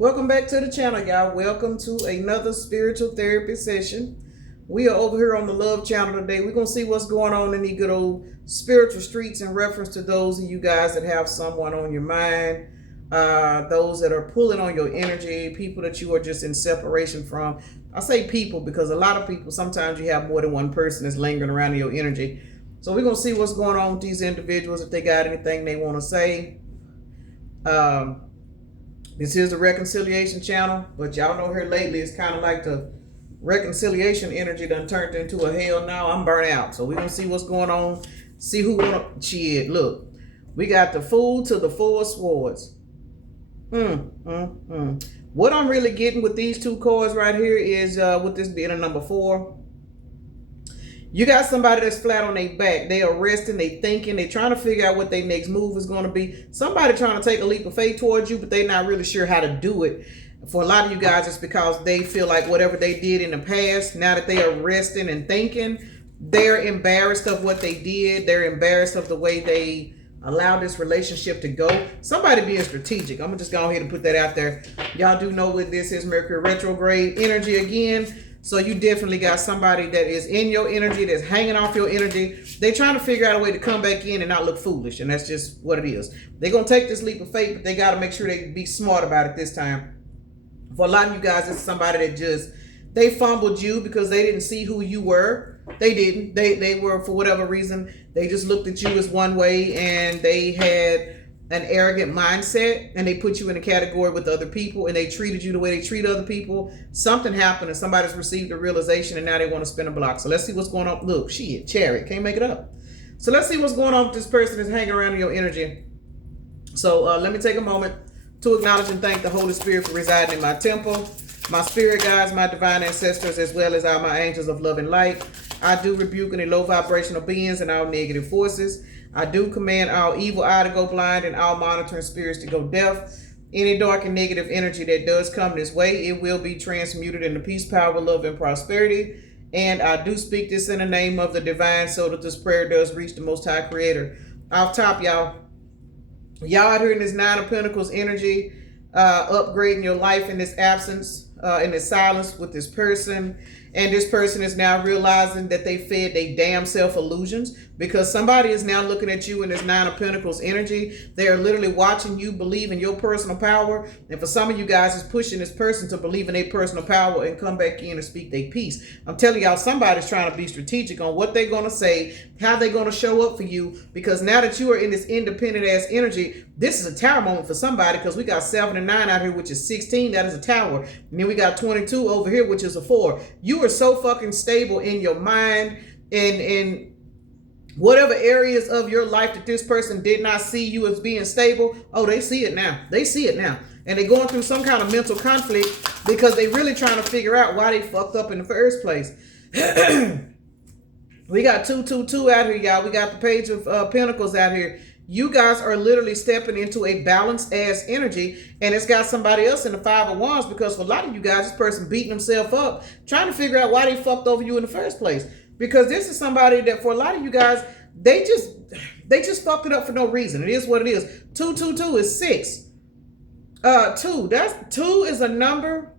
Welcome back to the channel, y'all. Welcome to another spiritual therapy session. We are over here on the Love channel today. We're going to see what's going on in the good old spiritual streets in reference to those of you guys that have someone on your mind, those that are pulling on your energy, people that you are just in separation from. I say people because a lot of people, sometimes you have more than one person that's lingering around in your energy. So we're going to see what's going on with these individuals, if they got anything they want to say. This is the reconciliation channel, but y'all know here lately it's kind of like the reconciliation energy done turned into a hell now. I'm burnt out. So we're going to see what's going on. See who want to shit. Look, we got the Fool to the Four of Swords. What I'm really getting with these two cards right here is with this being a number 4. You got somebody that's flat on their back. They are resting, they thinking, they trying to figure out what their next move is going to be. Somebody trying to take a leap of faith towards you, but they're not really sure how to do it. For a lot of you guys, it's because they feel like whatever they did in the past, now that they are resting and thinking, they're embarrassed of what they did. They're embarrassed of the way they allowed this relationship to go. Somebody being strategic. I'm going to just go ahead and put that out there. Y'all do know what this is, Mercury retrograde energy again. So you definitely got somebody that is in your energy, that's hanging off your energy. They're trying to figure out a way to come back in and not look foolish. And that's just what it is. They're going to take this leap of faith, but they got to make sure they be smart about it this time. For a lot of you guys, it's somebody that just, they fumbled you because they didn't see who you were. They didn't. They were, for whatever reason, they just looked at you as one way, and they had an arrogant mindset, and they put you in a category with other people, and they treated you the way they treat other people. Something happened and somebody's received a realization, and now they want to spin a block. So let's see what's going on. Look, shit, Chariot, can't make it up. So let's see what's going on with this person that's hanging around in your energy. So let me take a moment to acknowledge and thank the Holy Spirit for residing in my temple, my spirit guides, my divine ancestors, as well as all my angels of love and light. I do rebuke any low vibrational beings and all negative forces. I do command all evil eye to go blind and all monitoring spirits to go deaf. Any dark and negative energy that does come this way, it will be transmuted into peace, power, love, and prosperity. And I do speak this in the name of the divine, so that this prayer does reach the Most High Creator. Off top, y'all out here in this 9 of Pentacles energy, upgrading your life in this absence, in this silence with this person. And this person is now realizing that they fed their damn self illusions, because somebody is now looking at you in this 9 of Pentacles energy. They are literally watching you believe in your personal power. And for some of you guys, it's pushing this person to believe in their personal power and come back in and speak their piece. I'm telling y'all, somebody's trying to be strategic on what they're going to say, how they're going to show up for you, because now that you are in this independent ass energy, this is a tower moment for somebody, because we got 7 and 9 out here, which is 16. That is a tower. And then we got 22 over here, which is a 4. You are so fucking stable in your mind and in whatever areas of your life that this person did not see you as being stable. Oh, they see it now. They see it now. And they're going through some kind of mental conflict because they really trying to figure out why they fucked up in the first place. We got 222 out here, y'all. We got the Page of Pentacles out here. You guys are literally stepping into a balanced ass energy, and it's got somebody else in the 5 of Wands, because for a lot of you guys, this person beating himself up, trying to figure out why they fucked over you in the first place. Because this is somebody that for a lot of you guys, they just fucked it up for no reason. It is what it is. 222 is 6. 2 is a number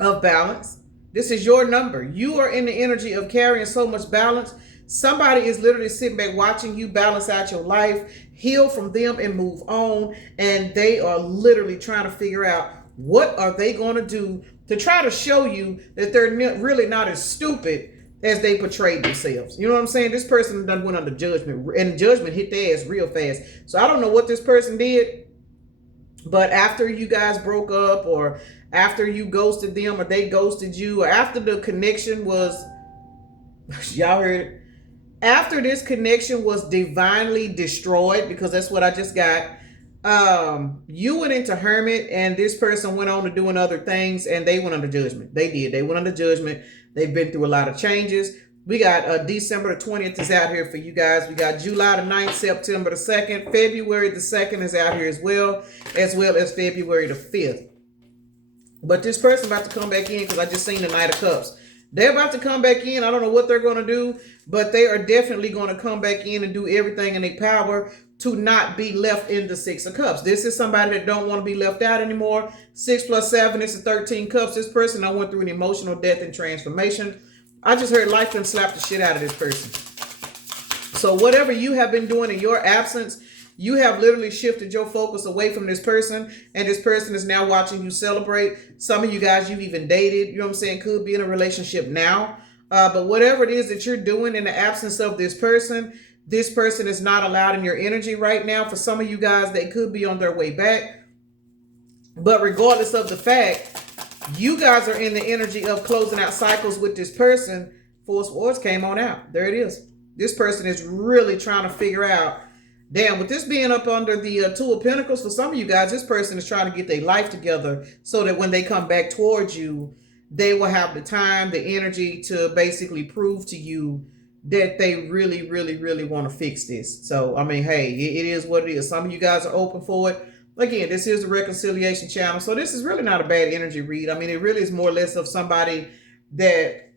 of balance. This is your number. You are in the energy of carrying so much balance. Somebody is literally sitting back watching you balance out your life, heal from them and move on. And they are literally trying to figure out what are they going to do to try to show you that they're really not as stupid as they portrayed themselves. You know what I'm saying? This person done went under judgment, and judgment hit their ass real fast. So I don't know what this person did, but after you guys broke up, or after you ghosted them, or they ghosted you, or after the connection was, y'all heard it, after this connection was divinely destroyed, because that's what I just got, you went into hermit, and this person went on to doing other things, and they went under judgment. They did. They went under judgment. They've been through a lot of changes. We got December the 20th is out here for you guys. We got July the 9th, September the 2nd, February the 2nd is out here as well as February the 5th. But this person about to come back in, because I just seen the Knight of Cups. They're about to come back in. I don't know what they're going to do, but they are definitely going to come back in and do everything in their power to not be left in the Six of Cups. This is somebody that don't want to be left out anymore. 6 plus 7 is 13 cups. This person, I went through an emotional death and transformation. I just heard life done slap the shit out of this person. So whatever you have been doing in your absence, you have literally shifted your focus away from this person, and this person is now watching you celebrate. Some of you guys you've even dated, you know what I'm saying, could be in a relationship now. But whatever it is that you're doing in the absence of this person is not allowed in your energy right now. For some of you guys, they could be on their way back. But regardless of the fact, you guys are in the energy of closing out cycles with this person. Four Swords came on out. There it is. This person is really trying to figure out, damn, with this being up under the Two of Pentacles, for some of you guys, this person is trying to get their life together so that when they come back towards you, they will have the time, the energy to basically prove to you that they really, really, really want to fix this. So, I mean, hey, it is what it is. Some of you guys are open for it. Again, this is the reconciliation channel. So this is really not a bad energy read. I mean, it really is more or less of somebody that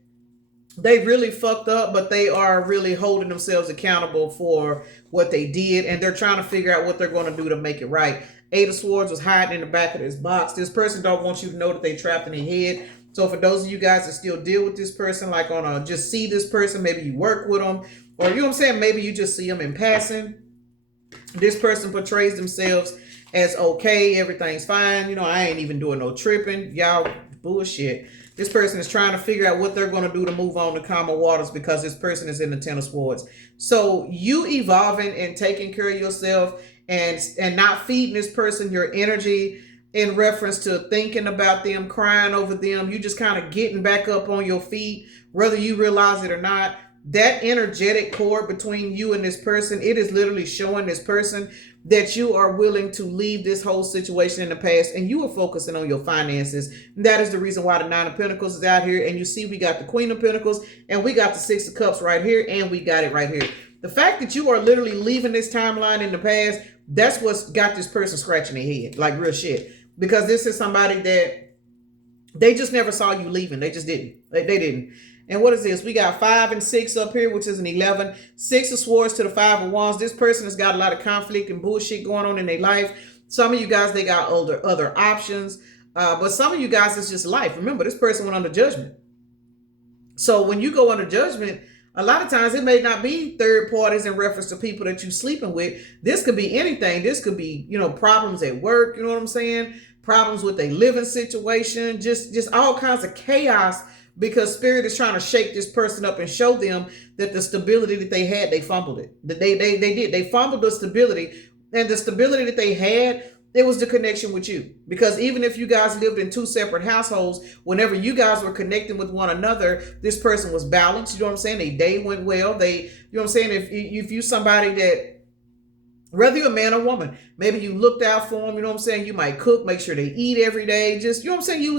they really fucked up, but they are really holding themselves accountable for what they did. And they're trying to figure out what they're going to do to make it right. Eight of Swords was hiding in the back of this box. This person don't want you to know that they trapped in their head. So for those of you guys that still deal with this person, like on a just see this person, maybe you work with them, or you know what I'm saying, maybe you just see them in passing. This person portrays themselves as okay, everything's fine. You know, I ain't even doing no tripping. Y'all bullshit. This person is trying to figure out what they're going to do to move on to calmer waters because this person is in the Ten of Swords. So you evolving and taking care of yourself and not feeding this person your energy in reference to thinking about them, crying over them. You just kind of getting back up on your feet, whether you realize it or not. That energetic cord between you and this person, it is literally showing this person that you are willing to leave this whole situation in the past and you are focusing on your finances. And that is the reason why the Nine of Pentacles is out here. And you see we got the Queen of Pentacles and we got the Six of Cups right here and we got it right here. The fact that you are literally leaving this timeline in the past, that's what's got this person scratching their head, like real shit. Because this is somebody that they just never saw you leaving. They just didn't. They didn't. And what is this? We got 5 and 6 up here, which is an 11. 6 of Swords to the 5 of Wands. This person has got a lot of conflict and bullshit going on in their life. Some of you guys, they got other options. But some of you guys, it's just life. Remember, this person went under judgment. So when you go under judgment, a lot of times it may not be third parties in reference to people that you're sleeping with. This could be anything. This could be, you know, problems at work. You know what I'm saying? Problems with a living situation. Just all kinds of chaos. Because Spirit is trying to shake this person up and show them that the stability that they had, they fumbled it. That they did. They fumbled the stability. And the stability that they had, it was the connection with you. Because even if you guys lived in two separate households, whenever you guys were connecting with one another, this person was balanced. You know what I'm saying? Their day went well. You know what I'm saying? If you somebody that, whether you're a man or woman, maybe you looked out for them, you know what I'm saying? You might cook, make sure they eat every day. Just, you know what I'm saying? You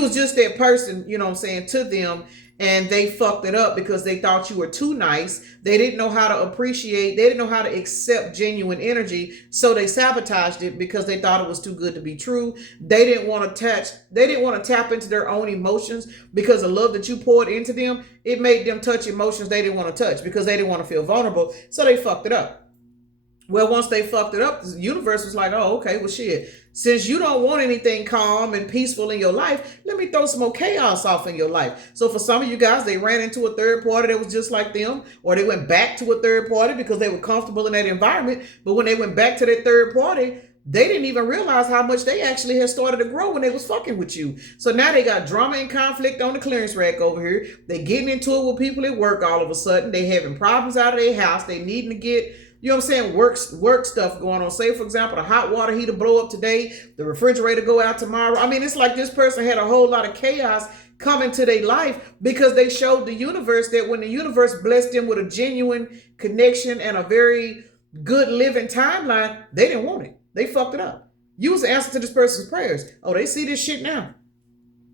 was just that person, you know what I'm saying, to them. And they fucked it up because they thought you were too nice. They didn't know how to appreciate. They didn't know how to accept genuine energy. So they sabotaged it because they thought it was too good to be true. They didn't want to tap into their own emotions because the love that you poured into them, it made them touch emotions they didn't want to touch because they didn't want to feel vulnerable. So they fucked it up. Well, once they fucked it up, the universe was like, oh, okay, well, shit. Since you don't want anything calm and peaceful in your life, let me throw some more chaos off in your life. So for some of you guys, they ran into a third party that was just like them, or they went back to a third party because they were comfortable in that environment. But when they went back to that third party, they didn't even realize how much they actually had started to grow when they was fucking with you. So now they got drama and conflict on the clearance rack over here. They getting into it with people at work all of a sudden. They having problems out of their house. They needing to get, you know what I'm saying, work stuff going on. Say, for example, the hot water heater blow up today, the refrigerator go out tomorrow. I mean, it's like this person had a whole lot of chaos come into their life because they showed the universe that when the universe blessed them with a genuine connection and a very good living timeline, they didn't want it. They fucked it up. You was the answer to this person's prayers. Oh, they see this shit now.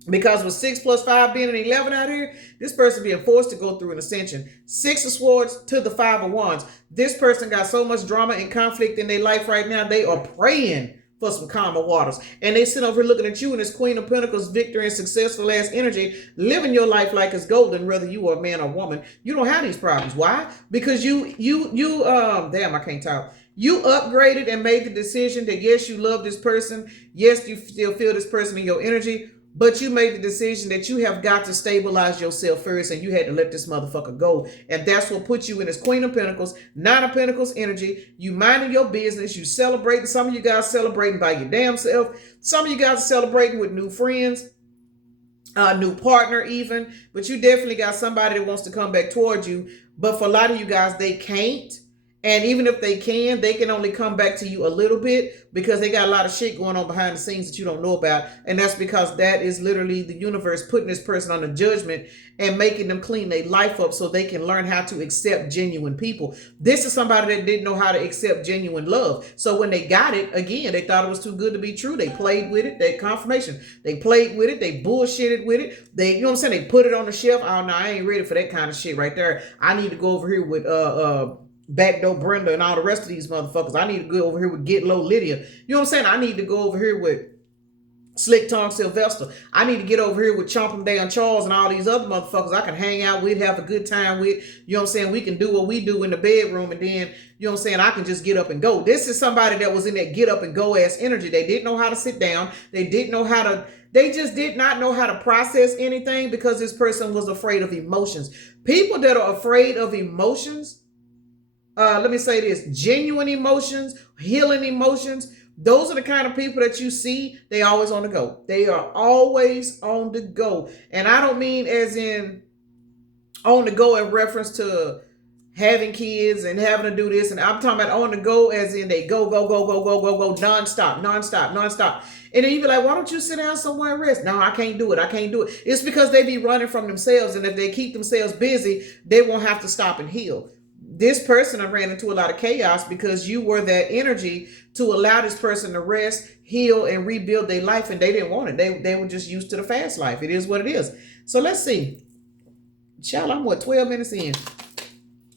Because with 6 plus 5 being an 11 out here, this person being forced to go through an ascension. 6 of Swords to the 5 of Wands. This person got so much drama and conflict in their life right now, they are praying for some calmer waters. And they sit over here looking at you in this Queen of Pentacles, victory and successful ass energy, living your life like it's golden, whether you are a man or woman. You don't have these problems. Why? Because you damn, I can't talk. You upgraded and made the decision that yes, you love this person. Yes, you still feel this person in your energy. But you made the decision that you have got to stabilize yourself first, and you had to let this motherfucker go. And that's what put you in this Queen of Pentacles, Nine of Pentacles energy. You minding your business. You celebrating. Some of you guys celebrating by your damn self. Some of you guys are celebrating with new friends, new partner even. But you definitely got somebody that wants to come back towards you. But for a lot of you guys, they can't. And even if they can only come back to you a little bit because they got a lot of shit going on behind the scenes that you don't know about. And that's because that is literally the universe putting this person under judgment and making them clean their life up so they can learn how to accept genuine people. This is somebody that didn't know how to accept genuine love. So when they got it, again, they thought it was too good to be true. They played with it. They confirmation. They played with it. They bullshitted with it. They, you know what I'm saying? They put it on the shelf. Oh, no, I ain't ready for that kind of shit right there. I need to go over here with, Backdoor Brenda and all the rest of these motherfuckers. I need to go over here with Get Low Lydia. You know what I'm saying? I need to go over here with Slick Tongue Sylvester. I need to get over here with Chomp'em Down Charles and all these other motherfuckers I can hang out with, have a good time with. You know what I'm saying? We can do what we do in the bedroom, and then, you know what I'm saying, I can just get up and go. This is somebody that was in that get up and go ass energy. They didn't know how to sit down. They just did not know how to process anything because this person was afraid of emotions. People that are afraid of emotions, let me say this, genuine emotions, healing emotions, those are the kind of people that you see, they always on the go. They are always on the go. And I don't mean as in on the go in reference to having kids and having to do this. And I'm talking about on the go as in they go, nonstop. And then you be like, why don't you sit down somewhere and rest? No, I can't do it. It's because they be running from themselves. And if they keep themselves busy, they won't have to stop and heal. This person ran into a lot of chaos because you were that energy to allow this person to rest, heal, and rebuild their life, and they didn't want it. They were just used to the fast life. It is what it is. So let's see. Child, I'm 12 minutes in.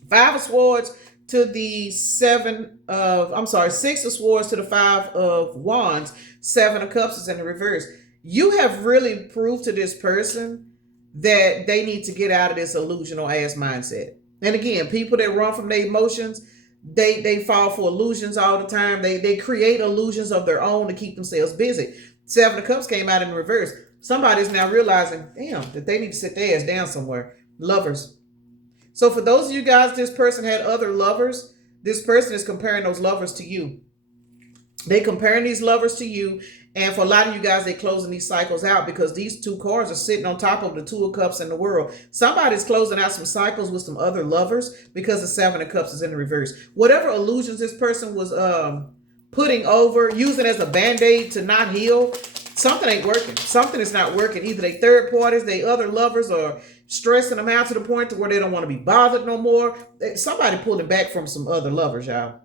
5 of Swords to the 6 of Swords to the 5 of Wands. 7 of Cups is in the reverse. You have really proved to this person that they need to get out of this illusional ass mindset. And again, people that run from their emotions, they fall for illusions all the time. They create illusions of their own to keep themselves busy. 7 of Cups came out in reverse. Somebody's now realizing, damn, that they need to sit their ass down somewhere. Lovers. So for those of you guys, this person had other lovers. This person is comparing those lovers to you. They comparing these lovers to you. And for a lot of you guys, they're closing these cycles out because these 2 cards are sitting on top of the 2 of Cups in the world. Somebody's closing out some cycles with some other lovers because the 7 of Cups is in the reverse. Whatever illusions this person was putting over, using as a band-aid to not heal, something ain't working. Something is not working. Either they third parties, they other lovers are stressing them out to the point to where they don't want to be bothered no more. Somebody pulling back from some other lovers, y'all.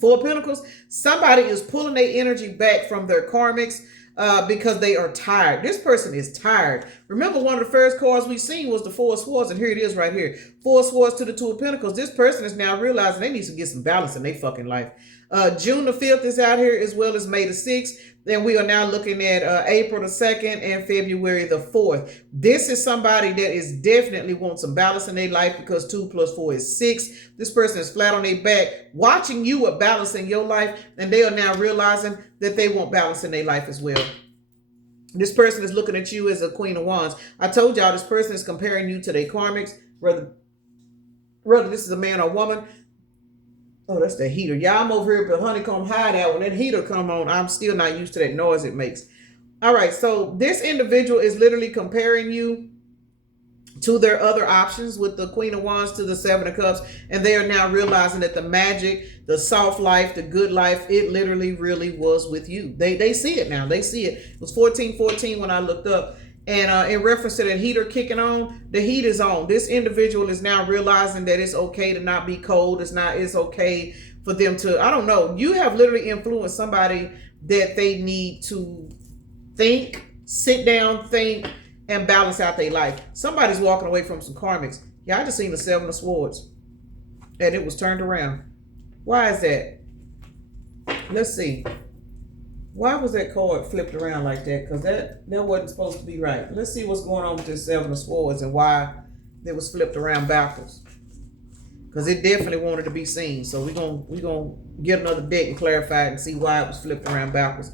4 of Pentacles, somebody is pulling their energy back from their karmics because they are tired. This person is tired. Remember, one of the first cards we seen was the 4 of Swords, and here it is right here. 4 of Swords to the 2 of Pentacles. This person is now realizing they need to get some balance in their fucking life. June the 5th is out here as well as May the 6th. Then we are now looking at April the 2nd and February the 4th. This is somebody that is definitely wants some balance in their life because 2 plus 4 is 6. This person is flat on their back, watching you with balance in your life, and they are now realizing that they want balance in their life as well. This person is looking at you as a Queen of Wands. I told y'all this person is comparing you to their karmics, whether this is a man or woman. Oh, that's the heater. Y'all, I'm over here at the honeycomb hideout. When that heater come on, I'm still not used to that noise it makes. All right, so this individual is literally comparing you to their other options with the Queen of Wands to the 7 of Cups, and they are now realizing that the magic, the soft life, the good life, it literally really was with you. They see it now. They see it. It was 1414 when I looked up. And in reference to that heater kicking on, the heat is on. This individual is now realizing that it's okay to not be cold. It's okay for them to, I don't know. You have literally influenced somebody that they need to think, sit down, think, and balance out their life. Somebody's walking away from some karmics. Yeah, I just seen the 7 of Swords. And it was turned around. Why is that? Let's see. Why was that card flipped around like that? Because that wasn't supposed to be right. Let's see what's going on with this 7 of Swords and why it was flipped around backwards. because it definitely wanted to be seen. So we're gonna get another deck and clarify it and see why it was flipped around backwards.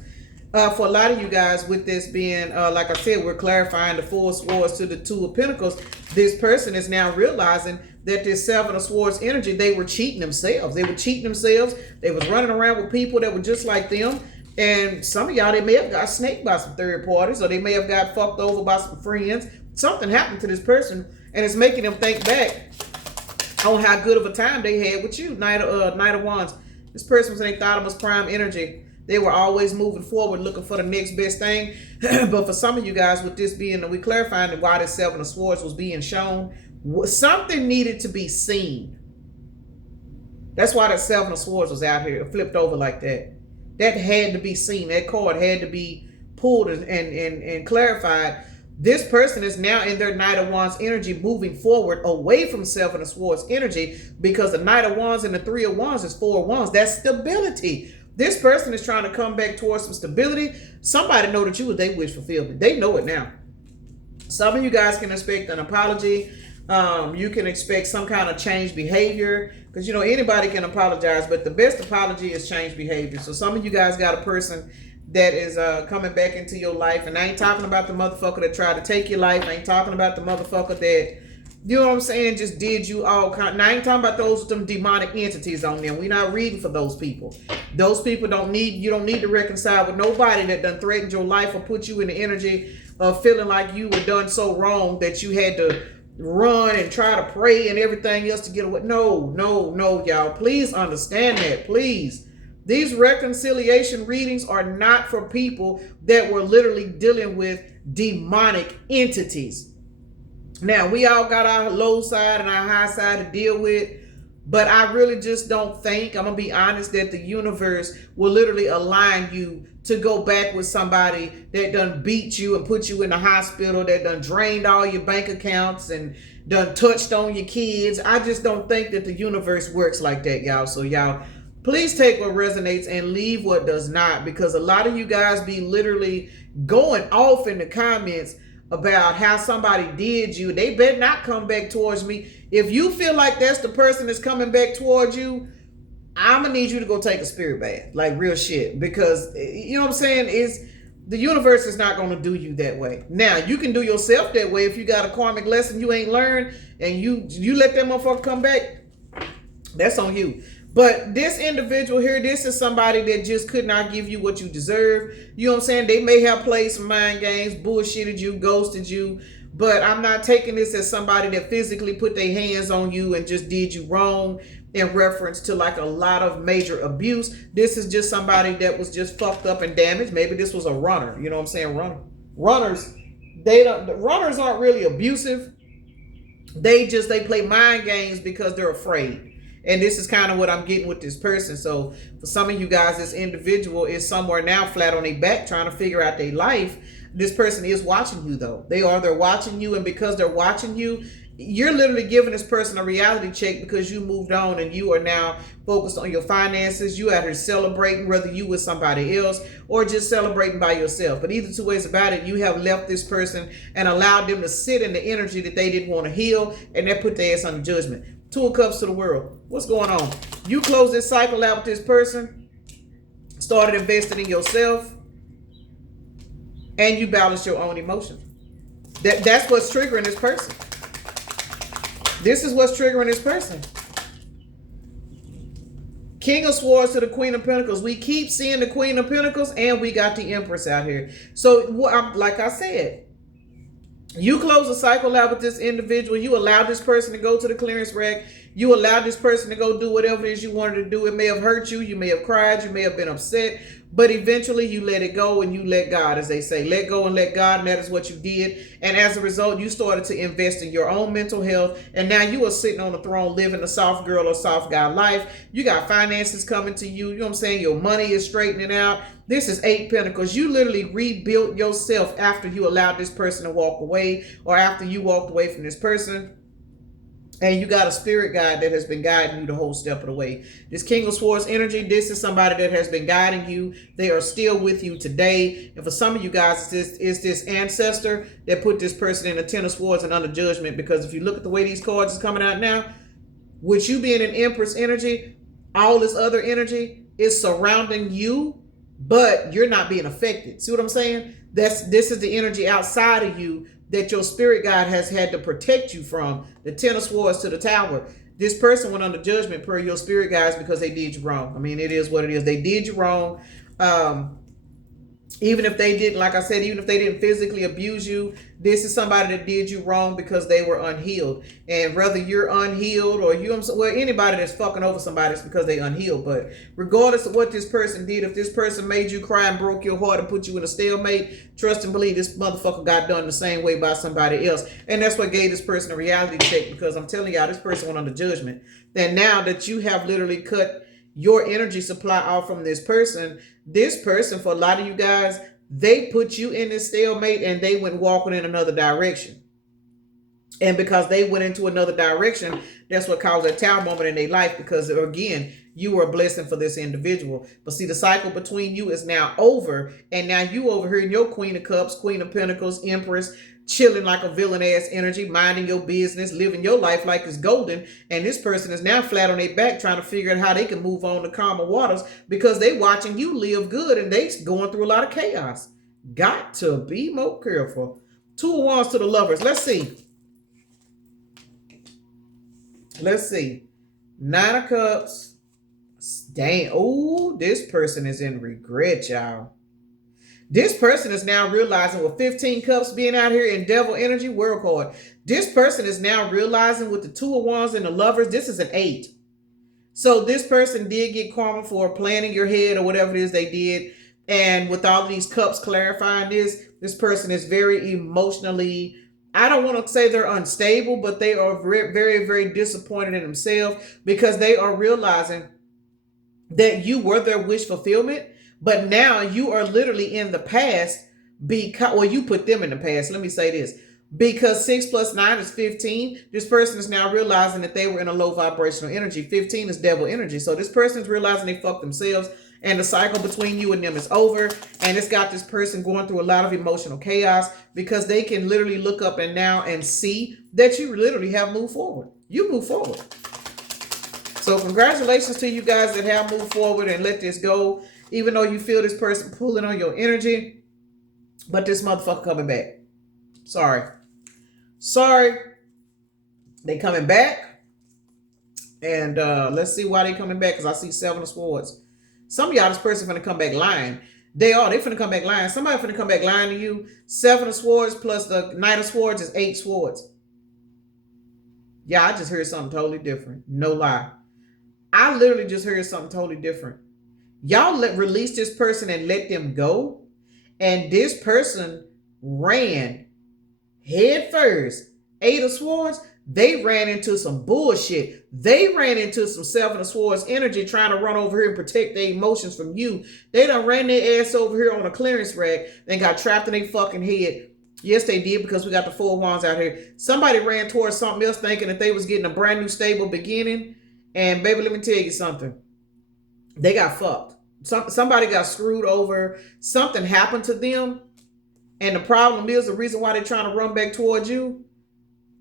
For a lot of you guys, with this being, like I said, we're clarifying the Four of Swords to the Two of Pentacles. This person is now realizing that this Seven of Swords energy, they were cheating themselves. They were cheating themselves. They was running around with people that were just like them. And some of y'all, they may have got snaked by some third parties, or they may have got fucked over by some friends. Something happened to this person, and it's making them think back on how good of a time they had with you. Knight of Wands. This person was in a Thought prime energy. They were always moving forward, looking for the next best thing. But for some of you guys, with this being, we clarifying why this Seven of Swords was being shown. Something needed to be seen. That's why that Seven of Swords was out here, flipped over like that. That had to be seen. That card had to be pulled and clarified. This person is now in their Knight of Wands energy, moving forward away from Seven of Swords energy, because the Knight of Wands and the Three of Wands is Four of Wands. That's stability. This person is trying to come back towards some stability. Somebody know that you was their wish fulfillment. They know it now. Some of you guys can expect an apology. You can expect some kind of changed behavior, because you know anybody can apologize, but the best apology is changed behavior. So some of you guys got a person that is coming back into your life, and I ain't talking about the motherfucker that tried to take your life. I ain't talking about the motherfucker that, you know what I'm saying, just did you all kind. Now I ain't talking about those with them demonic entities on them. We're not reading for those people. Those people you don't need to reconcile with nobody that done threatened your life or put you in the energy of feeling like you were done so wrong that you had to run and try to pray and everything else to get away. No, y'all. Please understand that. Please. These reconciliation readings are not for people that were literally dealing with demonic entities. Now, we all got our low side and our high side to deal with, but I really just don't think, I'm going to be honest, that the universe will literally align you to go back with somebody that done beat you and put you in the hospital, that done drained all your bank accounts and done touched on your kids. I just don't think that the universe works like that, y'all. So y'all, please take what resonates and leave what does not, because a lot of you guys be literally going off in the comments about how somebody did you. They better not come back towards me. If you feel like that's the person that's coming back towards you, I'm gonna need you to go take a spirit bath, like real shit, because you know what I'm saying, the universe is not gonna do you that way. Now you can do yourself that way if you got a karmic lesson you ain't learned and you let that motherfucker come back. That's on you. But this individual here, this is somebody that just could not give you what you deserve. You know what I'm saying? They may have played some mind games, bullshitted you, ghosted you, but I'm not taking this as somebody that physically put their hands on you and just did you wrong in reference to like a lot of major abuse. This is just somebody that was just fucked up and damaged. Maybe this was a runner. You know what I'm saying? Runners aren't really abusive. They play mind games because they're afraid. And this is kind of what I'm getting with this person. So for some of you guys, this individual is somewhere now flat on their back trying to figure out their life. This person is watching you though. They're watching you, and because they're watching you, you're literally giving this person a reality check, because you moved on and you are now focused on your finances. You out here celebrating, whether you with somebody else or just celebrating by yourself. But either two ways about it, you have left this person and allowed them to sit in the energy that they didn't want to heal, and that put their ass under judgment. Two of Cups to the world. What's going on? You close this cycle out with this person, started investing in yourself, and you balance your own emotions. That's what's triggering this person. This is what's triggering this person. King of Swords to the Queen of Pentacles. We keep seeing the Queen of Pentacles, and we got the Empress out here. So, like I said, you close a cycle out with this individual. You allow this person to go to the clearance rack. You allow this person to go do whatever it is you wanted to do. It may have hurt you. You may have cried. You may have been upset. But eventually you let it go and you let God, as they say. Let go and let God, and that is what you did. And as a result, you started to invest in your own mental health. And now you are sitting on the throne living a soft girl or soft guy life. You got finances coming to you. You know what I'm saying? Your money is straightening out. This is 8 Pentacles. You literally rebuilt yourself after you allowed this person to walk away, or after you walked away from this person. And you got a spirit guide that has been guiding you the whole step of the way. This King of Swords energy, this is somebody that has been guiding you. They are still with you today. And for some of you guys, it's this ancestor that put this person in the Ten of Swords and under judgment. Because if you look at the way these cards is coming out now, With you being an Empress energy, all this other energy is surrounding you, but you're not being affected. See what I'm saying? This is the energy outside of you that your spirit guide has had to protect you from. The Ten of Swords to the Tower. This person went under judgment per your spirit guides because they did you wrong. I mean, it is what it is. They did you wrong. Even if they didn't, like I said, even if they didn't physically abuse you, this is somebody that did you wrong because they were unhealed. And whether you're unhealed or anybody that's fucking over somebody is because they unhealed. But regardless of what this person did, if this person made you cry and broke your heart and put you in a stalemate, trust and believe this motherfucker got done the same way by somebody else. And that's what gave this person a reality check, because I'm telling y'all, this person went under judgment. And now that you have literally cut your energy supply off from this person, for a lot of you guys, they put you in this stalemate and they went walking in another direction. And because they went into another direction, that's what caused a tower moment in their life, because again, you were a blessing for this individual. But see, the cycle between you is now over, and now you over here in your Queen of Cups, Queen of Pentacles, Empress, chilling like a villain ass energy, minding your business, living your life like it's golden. And this person is now flat on their back trying to figure out how they can move on to calmer waters, because they watching you live good and they going through a lot of chaos. Got to be more careful. Two of Wands to the Lovers. Let's see. Nine of Cups. Dang. Oh, this person is in regret, y'all. This person is now realizing, with 15 cups being out here in devil energy, world card, this person is now realizing with the Two of Wands and the Lovers, this is an 8. So this person did get karma for planning your head or whatever it is they did. And with all these cups clarifying this person is very emotionally, I don't want to say they're unstable, but they are very, very, very disappointed in themselves, because they are realizing that you were their wish fulfillment. But now you are literally in the past, because, well, you put them in the past. Let me say this. Because 6 plus 9 is 15, this person is now realizing that they were in a low vibrational energy. 15 is devil energy. So this person is realizing they fucked themselves, and the cycle between you and them is over. And it's got this person going through a lot of emotional chaos, because they can literally look up and now and see that you literally have moved forward. You move forward. So congratulations to you guys that have moved forward and let this go. Even though you feel this person pulling on your energy, but this motherfucker coming back. Sorry. They coming back. And let's see why they coming back, because I see 7 of Swords. Some of y'all, this person finna come back lying. They finna come back lying. Somebody finna come back lying to you. 7 of Swords plus the Knight of Swords is 8 swords. Yeah, I just heard something totally different. No lie. I literally just heard something totally different. Y'all release this person and let them go. And this person ran head first. 8 of Swords, they ran into some bullshit. They ran into some 7 of Swords energy trying to run over here and protect their emotions from you. They done ran their ass over here on a clearance rack and got trapped in their fucking head. Yes, they did, because we got the 4 of Wands out here. Somebody ran towards something else thinking that they was getting a brand new stable beginning. And baby, let me tell you something. They got fucked. Somebody got screwed over. Something happened to them. And the problem is, the reason why they're trying to run back towards you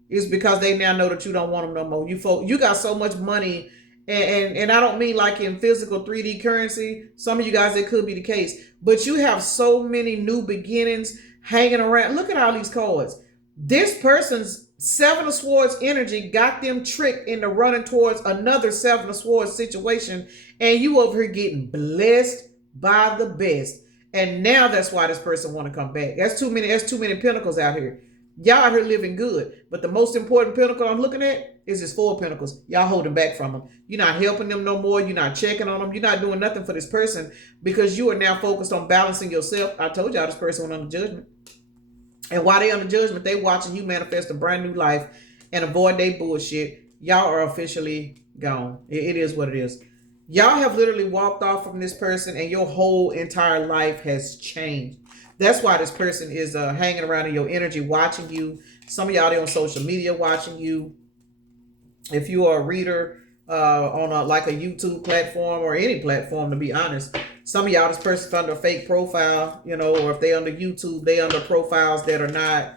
is because they now know that you don't want them no more. You got so much money. And I don't mean like in physical 3D currency. Some of you guys, it could be the case. But you have so many new beginnings hanging around. Look at all these cards. This person's 7 of Swords energy got them tricked into running towards another 7 of Swords situation, and you over here getting blessed by the best. And now that's why this person want to come back. That's too many pentacles out here. Y'all out here living good, but the most important pentacle I'm looking at is this 4 of Pentacles. Y'all holding back from them. You're not helping them no more. You're not checking on them. You're not doing nothing for this person, because you are now focused on balancing yourself. I told y'all this person went under judgment. And while they under judgment, they watching you manifest a brand new life and avoid their bullshit. Y'all are officially gone. It is what it is. Y'all have literally walked off from this person, and your whole entire life has changed. That's why this person is hanging around in your energy, watching you. Some of y'all, they on social media watching you. If you are a reader on like a YouTube platform or any platform, to be honest, some of y'all, this person's under a fake profile, or if they under YouTube, they under profiles that are not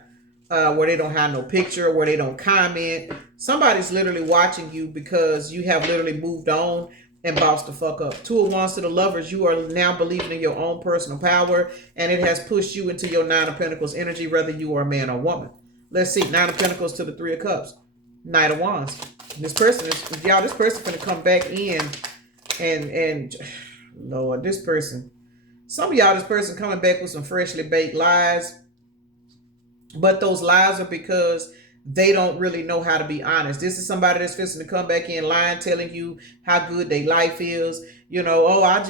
where they don't have no picture, where they don't comment. Somebody's literally watching you because you have literally moved on and bossed the fuck up. Two of Wands to the Lovers, you are now believing in your own personal power, and it has pushed you into your Nine of Pentacles energy, whether you are a man or woman. Let's see, Nine of Pentacles to the Three of Cups, Knight of Wands. This person is, y'all, this person gonna come back in and Lord, this person, some of y'all, this person coming back with some freshly baked lies, but those lies are because they don't really know how to be honest. This is somebody that's fixing to come back in lying, telling you how good their life is. You know, oh, I was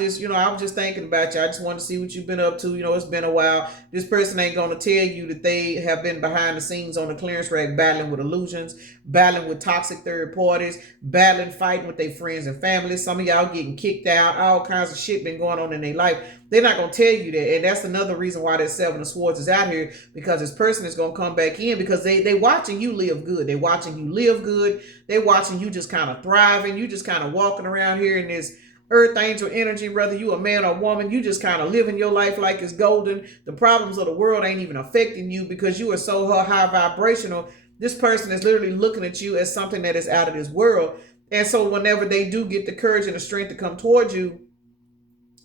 just thinking about you. I just wanted to see what you've been up to. You know, it's been a while. This person ain't going to tell you that they have been behind the scenes on the clearance rack, battling with illusions, battling with toxic third parties, battling, fighting with their friends and family. Some of y'all getting kicked out. All kinds of shit been going on in their life. They're not going to tell you that. And that's another reason why that Seven of Swords is out here, because this person is going to come back in because they watching you live good. They watching you live good. They watching you just kind of thriving. You just kind of walking around here in this earth angel energy, whether you a man or woman, you just kind of living your life like it's golden. The problems of the world ain't even affecting you because you are so high vibrational. This person is literally looking at you as something that is out of this world. And so whenever they do get the courage and the strength to come towards you,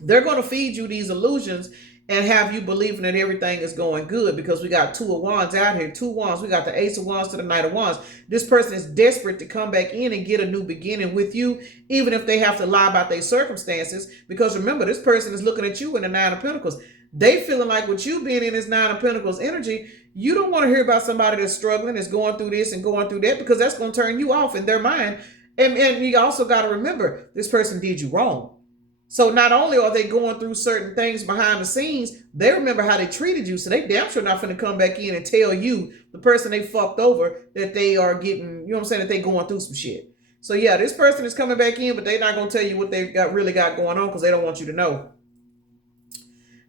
they're going to feed you these illusions and have you believing that everything is going good, because we got Two of Wands out here. Two Wands. We got the Ace of Wands to the Knight of Wands. This person is desperate to come back in and get a new beginning with you, even if they have to lie about their circumstances. Because remember, this person is looking at you in the Nine of Pentacles. They feeling like with you being in this Nine of Pentacles energy, you don't want to hear about somebody that's struggling, that's going through this and going through that, because that's going to turn you off in their mind. And you also got to remember, this person did you wrong. So not only are they going through certain things behind the scenes, they remember how they treated you. So they damn sure not going to come back in and tell you, the person they fucked over, that they are getting, you know what I'm saying, that they going through some shit. So yeah, this person is coming back in, but they're not going to tell you what they really got going on because they don't want you to know.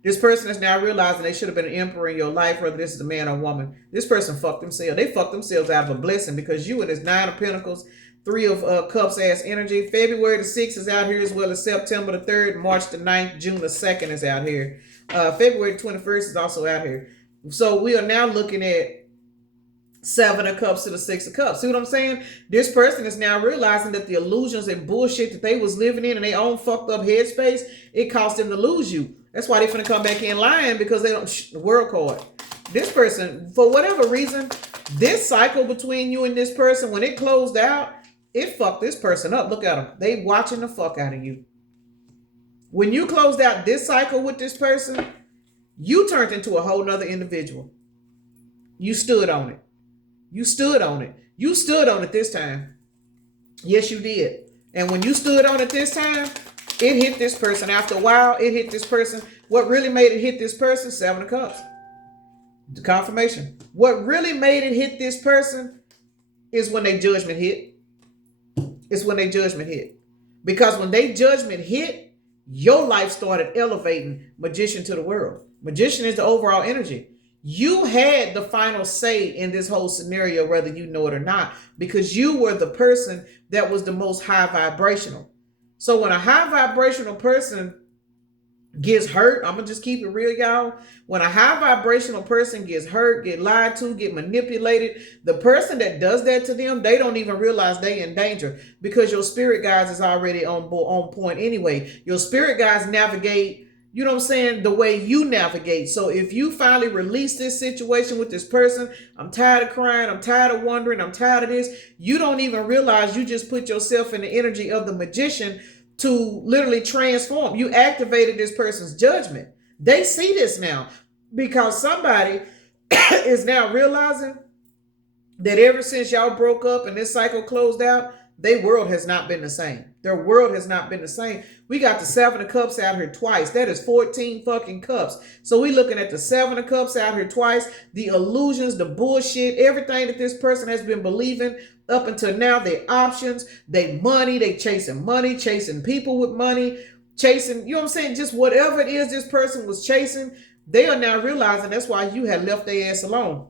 This person is now realizing they should have been an emperor in your life, whether this is a man or woman. This person fucked themselves. They fucked themselves out of a blessing because you in this Nine of Pentacles, Three of Cups ass energy. February the 6th is out here, as well as September the 3rd, March the 9th, June the 2nd is out here. February the 21st is also out here. So we are now looking at Seven of Cups to the Six of Cups. See what I'm saying? This person is now realizing that the illusions and bullshit that they was living in their own fucked up headspace, it cost them to lose you. That's why they're finna come back in lying, because they don't, the world card. This person, for whatever reason, this cycle between you and this person, when it closed out, it fucked this person up. Look at them. They watching the fuck out of you. When you closed out this cycle with this person, you turned into a whole nother individual. You stood on it. You stood on it. You stood on it this time. Yes, you did. And when you stood on it this time, it hit this person. After a while, it hit this person. What really made it hit this person? Seven of Cups. The confirmation. What really made it hit this person is when their judgment hit. It's when their judgment hit. Because when their judgment hit, your life started elevating Magician to the world. Magician is the overall energy. You had the final say in this whole scenario, whether you know it or not, because you were the person that was the most high vibrational. So when a high vibrational person gets hurt, I'm going to just keep it real, y'all. When a high vibrational person gets hurt, get lied to, get manipulated, the person that does that to them, they don't even realize they in danger, because your spirit guides is already on point anyway. Your spirit guides navigate, you know what I'm saying, the way you navigate. So if you finally release this situation with this person, I'm tired of crying, I'm tired of wondering, I'm tired of this, you don't even realize you just put yourself in the energy of the Magician to literally transform. You activated this person's judgment. They see this now because somebody is now realizing that ever since y'all broke up and this cycle closed out, their world has not been the same. Their world has not been the same. We got the Seven of Cups out here twice. That is 14 fucking cups. So we looking at the Seven of Cups out here twice. The illusions, the bullshit, everything that this person has been believing up until now, their options, their money, they chasing people with money, chasing, you know what I'm saying? Just whatever it is this person was chasing, they are now realizing that's why you had left their ass alone.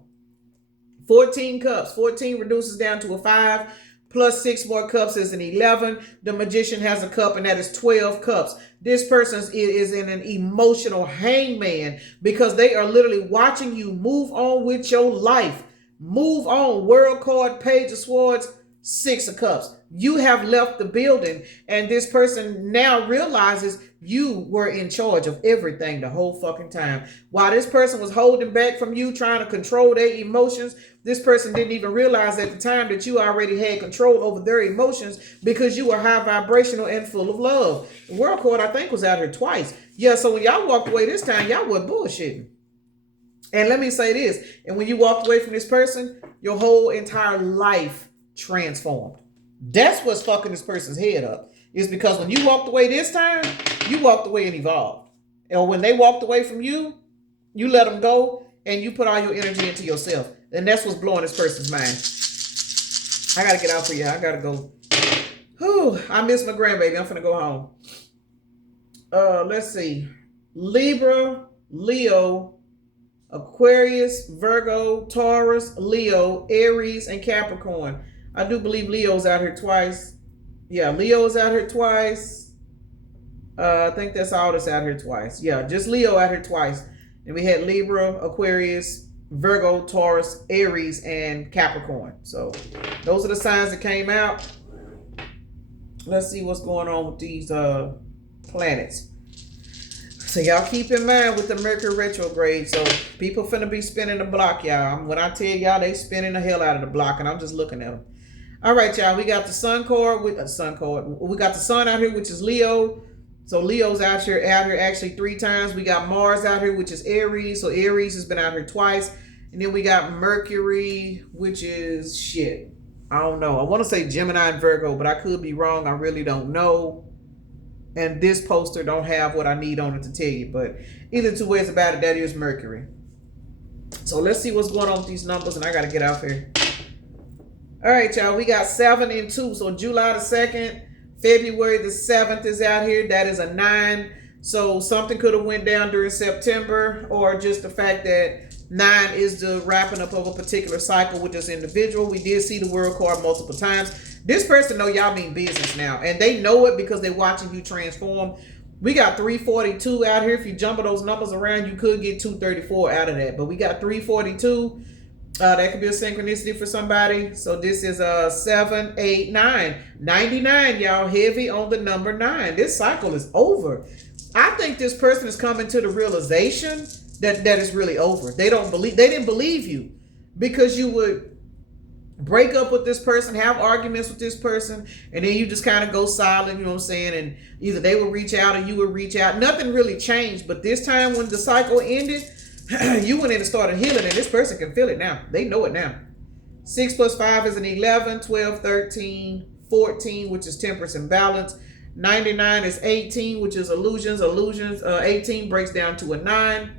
14 cups. 14 reduces down to a 5. Plus 6 more cups is an 11. The Magician has a cup, and that is 12 cups. This person is in an emotional hangman because they are literally watching you move on with your life. Move on. World card, Page of Swords, Six of Cups. You have left the building, and this person now realizes you were in charge of everything the whole fucking time. While this person was holding back from you, trying to control their emotions, this person didn't even realize at the time that you already had control over their emotions because you were high vibrational and full of love. The World card, I think, was out here twice. Yeah, so when y'all walked away this time, y'all were bullshitting. And let me say this, and when you walked away from this person, your whole entire life transformed. That's what's fucking this person's head up. Is because when you walked away this time, you walked away and evolved. And when they walked away from you, you let them go and you put all your energy into yourself. And that's what's blowing this person's mind. I gotta get out for you. I gotta go. Whew, I miss my grandbaby. I'm finna go home. Let's see. Libra, Leo, Aquarius, Virgo, Taurus, Leo, Aries, and Capricorn. I do believe Leo's out here twice. Yeah, Leo's out here twice. I think that's all that's out here twice. Yeah, just Leo out here twice. And we had Libra, Aquarius, Virgo, Taurus, Aries, and Capricorn. So those are the signs that came out. Let's see what's going on with these planets. So y'all keep in mind with the Mercury retrograde. So people finna be spinning the block, y'all. When I tell y'all, they spinning the hell out of the block, and I'm just looking at them. All right, y'all. We got the sun card with sun card. We got the sun out here, which is Leo. So Leo's out here actually 3 times. We got Mars out here, which is Aries. So Aries has been out here twice. And then we got Mercury, which is shit. I don't know. I want to say Gemini and Virgo, but I could be wrong. I really don't know. And this poster don't have what I need on it to tell you. But either two ways about it, that is Mercury. So let's see what's going on with these numbers. And I got to get out here. All right, y'all. We got 7 and 2. So July the 2nd, February the 7th is out here. That is a 9. So something could have went down during September, or just the fact that 9 is the wrapping up of a particular cycle with this individual. We did see the world card multiple times. This person know y'all mean business now, and they know it because they're watching you transform. We got 342 out here. If you jumble those numbers around, you could get 234 out of that. But we got 342. That could be a synchronicity for somebody. So this is 7, 8, 9. 99, y'all. Heavy on the number 9. This cycle is over. I think this person is coming to the realization that it's really over. They didn't believe you because you would break up with this person, have arguments with this person, and then you just kind of go silent, you know what I'm saying? And either they would reach out or you would reach out. Nothing really changed, but this time when the cycle ended, you went in and started healing, and this person can feel it now. They know it now. 6 plus 5 is an 11, 12, 13, 14, which is temperance and balance. 99 is 18, which is illusions. 18 breaks down to a 9.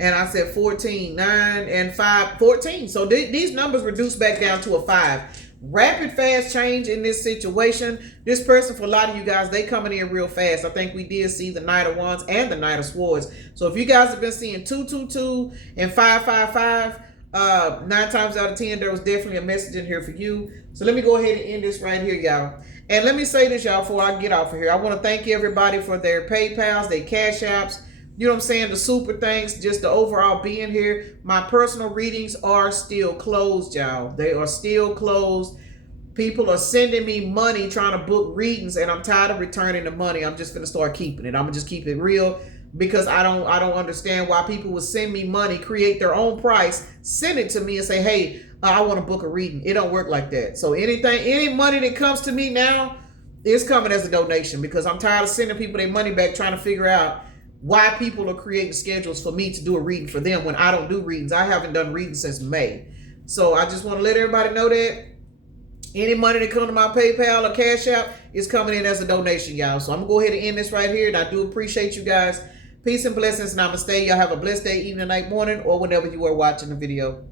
And I said 14, 9, and 5, 14. So these numbers reduce back down to a 5. Rapid, fast change in this situation. This person, for a lot of you guys, they coming in real fast. I think we did see the Knight of Wands and the Knight of Swords. So if you guys have been seeing 222 and 555, 9 times out of 10, there was definitely a message in here for you. So let me go ahead and end this right here, y'all. And let me say this, y'all, before I get off of here. I want to thank everybody for their PayPals, their Cash Apps. You know what I'm saying? The super thanks, just the overall being here. My personal readings are still closed, y'all. They are still closed. People are sending me money trying to book readings, and I'm tired of returning the money. I'm just going to start keeping it. I'm going to just keep it real because I don't understand why people would send me money, create their own price, send it to me and say, hey, I want to book a reading. It don't work like that. So any money that comes to me now is coming as a donation because I'm tired of sending people their money back trying to figure out why people are creating schedules for me to do a reading for them when I don't do readings. I haven't done readings since May. So I just want to let everybody know that any money that comes to my PayPal or Cash App is coming in as a donation, y'all. So I'm going to go ahead and end this right here. And I do appreciate you guys. Peace and blessings. Namaste. Y'all have a blessed day, evening, night, morning, or whenever you are watching the video.